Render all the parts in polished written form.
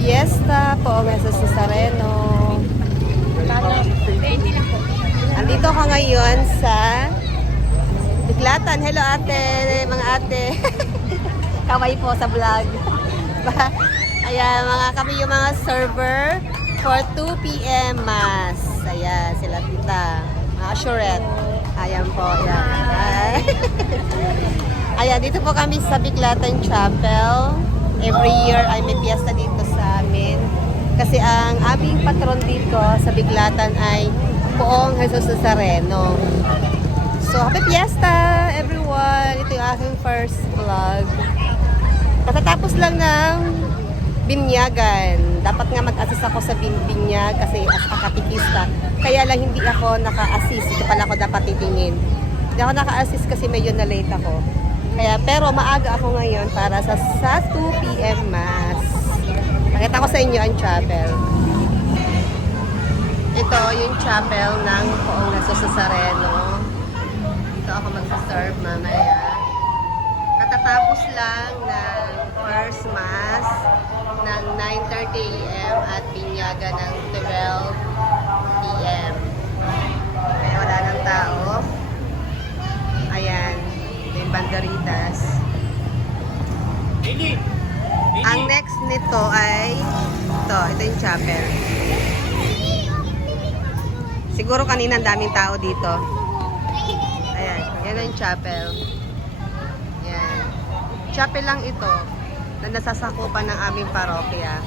Fiesta po ang Jesus Nazareno. Andito ako ngayon sa Biglatan. Hello ate, mga ate. Kaway po sa vlog. Ayan, kami yung mga server for 2 p.m. mass. Ayan, sila tita. Assurette. Ayan po, ayan. Ayan, dito po kami sa Biglatan Chapel. Every year ay may fiesta dito sa amin. Kasi ang aming patron dito sa Biglatan ay Poong Jesus Nazareno. So, happy fiesta everyone! Ito yung aking first vlog. Katatapos lang ng binyagan. Dapat nga mag-assist ako sa binyag kasi as a katikista. Kaya lang hindi ako naka-assist. Ito pala ako dapat titingin. Hindi ako naka-assist kasi medyo na-late ako. Kaya, pero maaga ako ngayon para sa 2 p.m. mass. Pakita ko sa inyo ang chapel. Ito yung chapel ng Poong Jesus Nazareno. Dito ako mag-serve mamaya. Katatapos lang ng first mass ng 9:30 a.m. at binyaga ng 12 p.m. Kaya wala ng tao. Ayan, yung banderitas. Ang next nito ay ito yung chapel. Siguro kanina ang daming tao dito. Ayan, yan yung chapel. Yan. Chapel lang ito na nasasakupan ng aming parokya.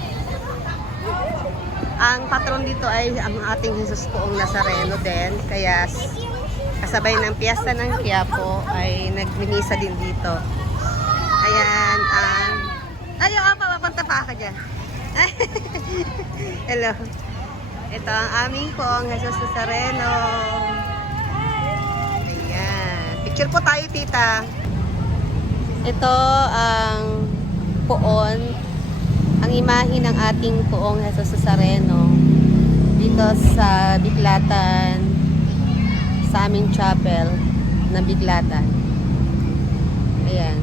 Ang patron dito ay ang ating Jesus Poong Nazareno din. Kaya kasabay ng piyesta ng Quiapo ay nagmimisa din dito. Ayan. Ayaw pa, papunta pa ka dyan. Hello. Ito ang aming Poong Jesus Nazareno. Ayan. Picture po tayo, tita. Ito ang poon, ang imahe ng ating Poong Jesus Nazareno dito sa Biglatan, sa aming chapel na Biglatan. Ayan.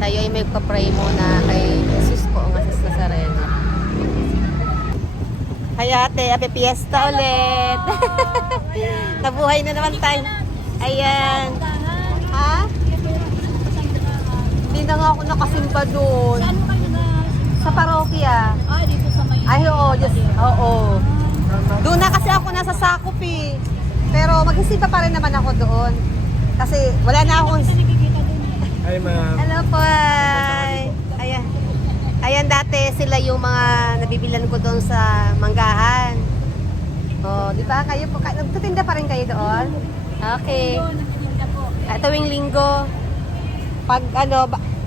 Tayo ay may papray muna kay Jesus Poong Jesus Nazareno. Kaya ate, happy fiesta ulit. Nabuhay na naman tayo. Ayan. Ha? Hindi na nga ako nakasimba doon. Saan mo kayo na? Sa parokya. Dito sa may... Ay, oo. Oo. Doon na kasi ako nasa Sakop eh. Pero magsisimba pa rin naman ako doon. Kasi wala na akong... Nakikita doon. Hi, ma'am. Hello po. Ayan. Ayan, dati sila yung mga nabibilan ko doon sa manggahan. Oh, di ba? Kayo po, nagtutinda pa rin kayo doon? Okay. Tuwing linggo. Pag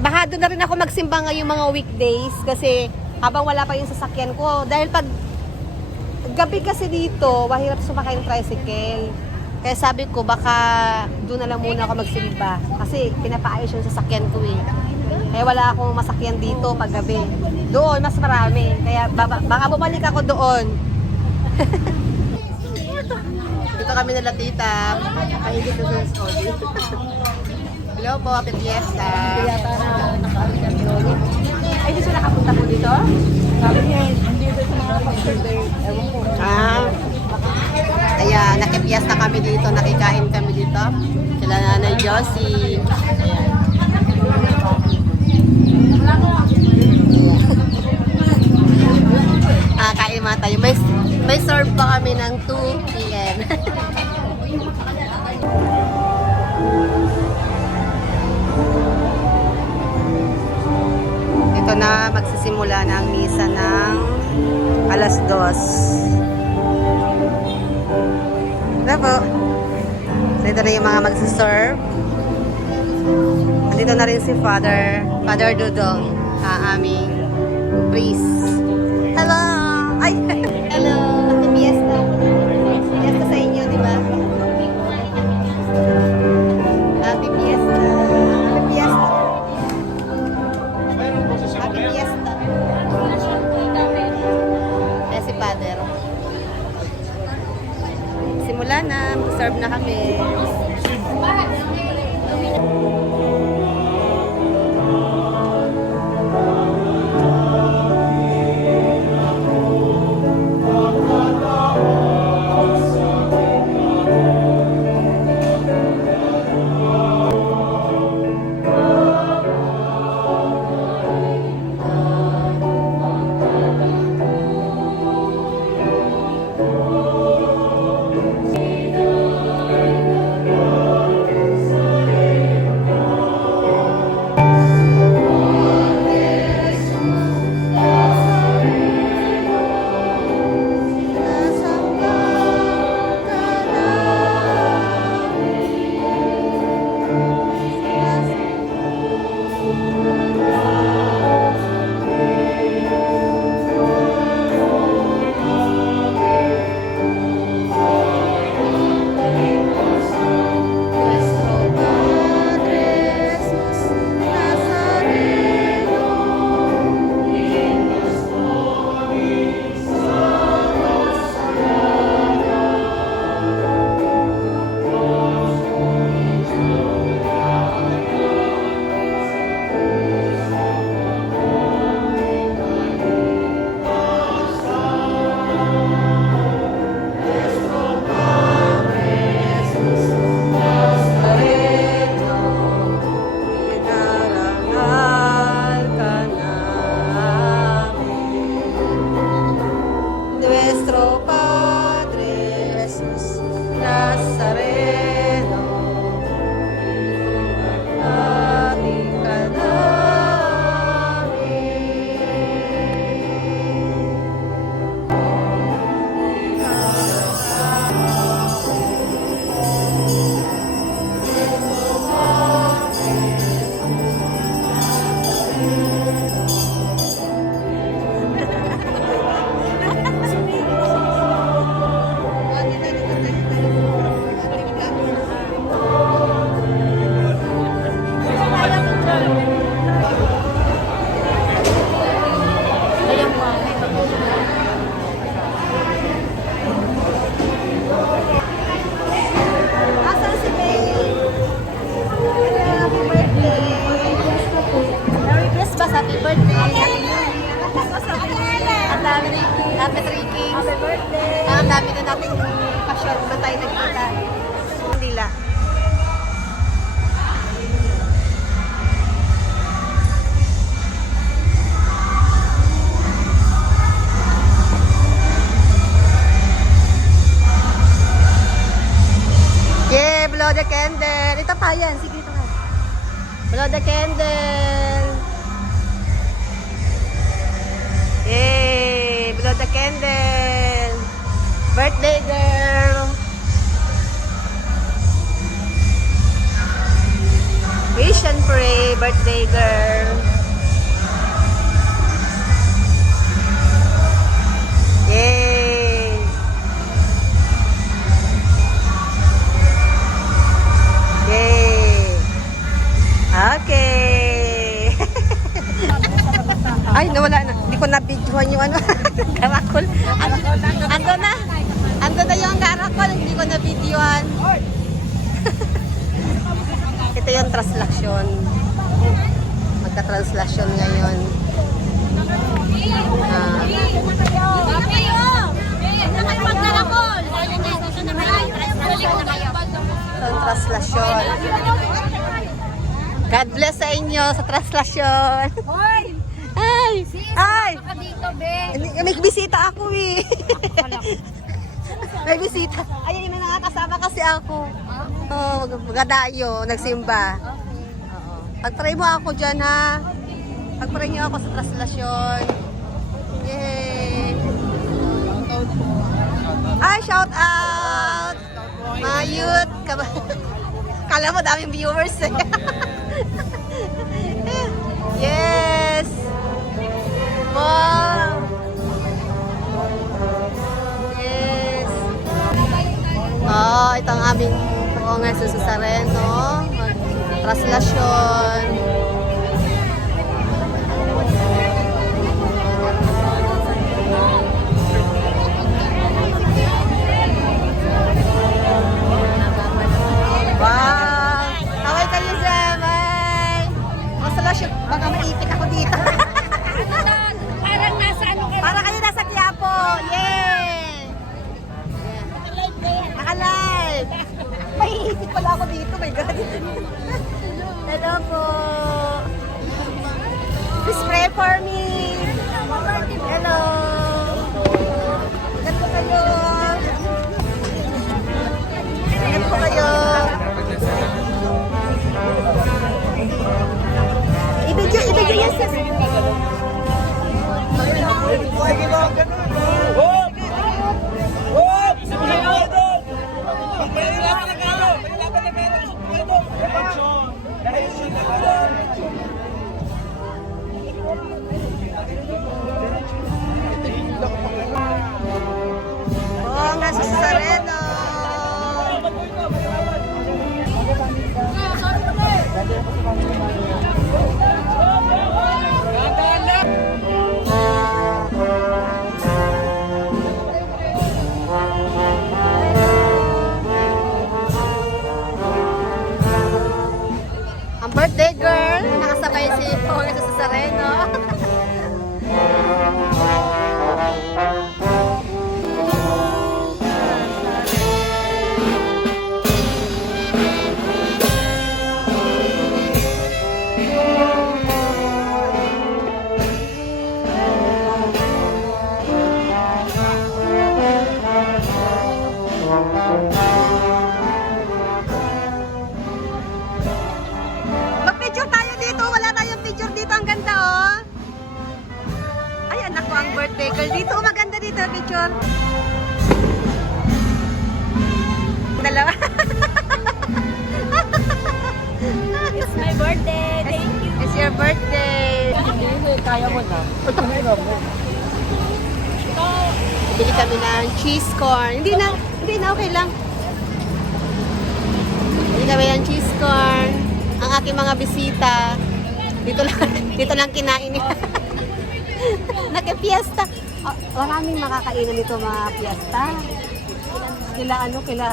baka doon na rin ako magsimba ngayong mga weekdays kasi habang wala pa yung sasakyan ko. Dahil pag gabi kasi dito, mahirap sumakay ng tricycle. Kaya sabi ko, baka doon na lang muna ako magsimba. Kasi pinapaayos yung sasakyan ko eh. Kaya wala akong masakyan dito pag gabi. Doon, mas marami. Kaya baka bumalik ako doon. Dito kami nila tita. Ay, dito sa Saudi. Hello po, happy fiesta. Yata na nakaalit kami ulit. Ay, di siya nakapunta po dito? Sabi niya, hindi ba sa mga pag-birthday? Ewan ko. Ayan, nakipiesta kami dito, nakikain kami dito. Sila Nanay Josie. Ayan. Kain mga tayo. May serve pa kami ng 2 p.m. Ito na, magsisimula na ang misa ng alas 2. Diba po? So, ito na yung mga magsiserve. Andito na rin si Father Dudong, aming priest. Hello! Ay! Hello! Happy fiesta! Fiesta sa inyo, di ba? Happy fiesta! Happy fiesta! Happy fiesta! Kaya si Father. Simula na, mag-serve na kami. Asan si May? Happy birthday! Merry Christmas! Happy birthday! Happy New Year! Ang dami na happy drinking! Happy birthday! Ang dami na nating pasyon na tayo nagkita. Hindi lang. Yeah, blow the candle. Ito pa yan. Sige, ito nga. Blow the candle. Yay! Blow the candle. Birthday girl. Wish and pray, birthday girl. Yay! Yay! Okay! Ay, nawala na. Hindi ko na-videohan yung ano. Karakol. Ando na. Ando na yung karakol. Hindi ko na-videohan. Ito yung translation. Magka-translation ngayon. Yung translation. God bless sa inyo sa translation. Hoy! Ay! Ay! Baka dito, be. May bisita ako eh. May bisita. Ayun yung nakakasama kasi ako. Oh, magadayo, nagsimba. Oo. Pag-try mo ako dyan ha. Pag-try niyo ako sa translasyon. Yay! Ay, shout out! Mga youth! Kala mo daming viewers eh. Yes! Wow! Yes! Oh, ito ang aming puongan sa Susareno. Translasyon. Wow! Kaway kayo dyan, bye! Translasyon. Baka maipit ako dito. Parang nasa ano ka. Para kayo nasa Quiapo. Yay! Naka-live. May iisip pala ako dito. My God. Hello po. Please pray for me. Hello. Ingat po kayo. Ingat po kayo. Ibigyo yan sa... Oh, nasa Sareno. Ang birthday girl, nakasabay si Pong sa Sareno. Mag-picture tayo dito. Wala tayong picture dito. Ang ganda, oh. Ay, anak ko ang birthday girl. Dito, oh, maganda dito picture. Dalawa. It's my birthday. Thank you. It's your birthday. Kaya mo na. Bili kami ng cheese corn. Hindi na, okay lang. Bili kami ng cheese corn. Ang aking mga bisita, dito lang kinain nila. Nagka-fiesta. Ah, maraming makakainan nito mga fiesta. Kila ano, kila...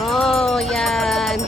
Oh, yan.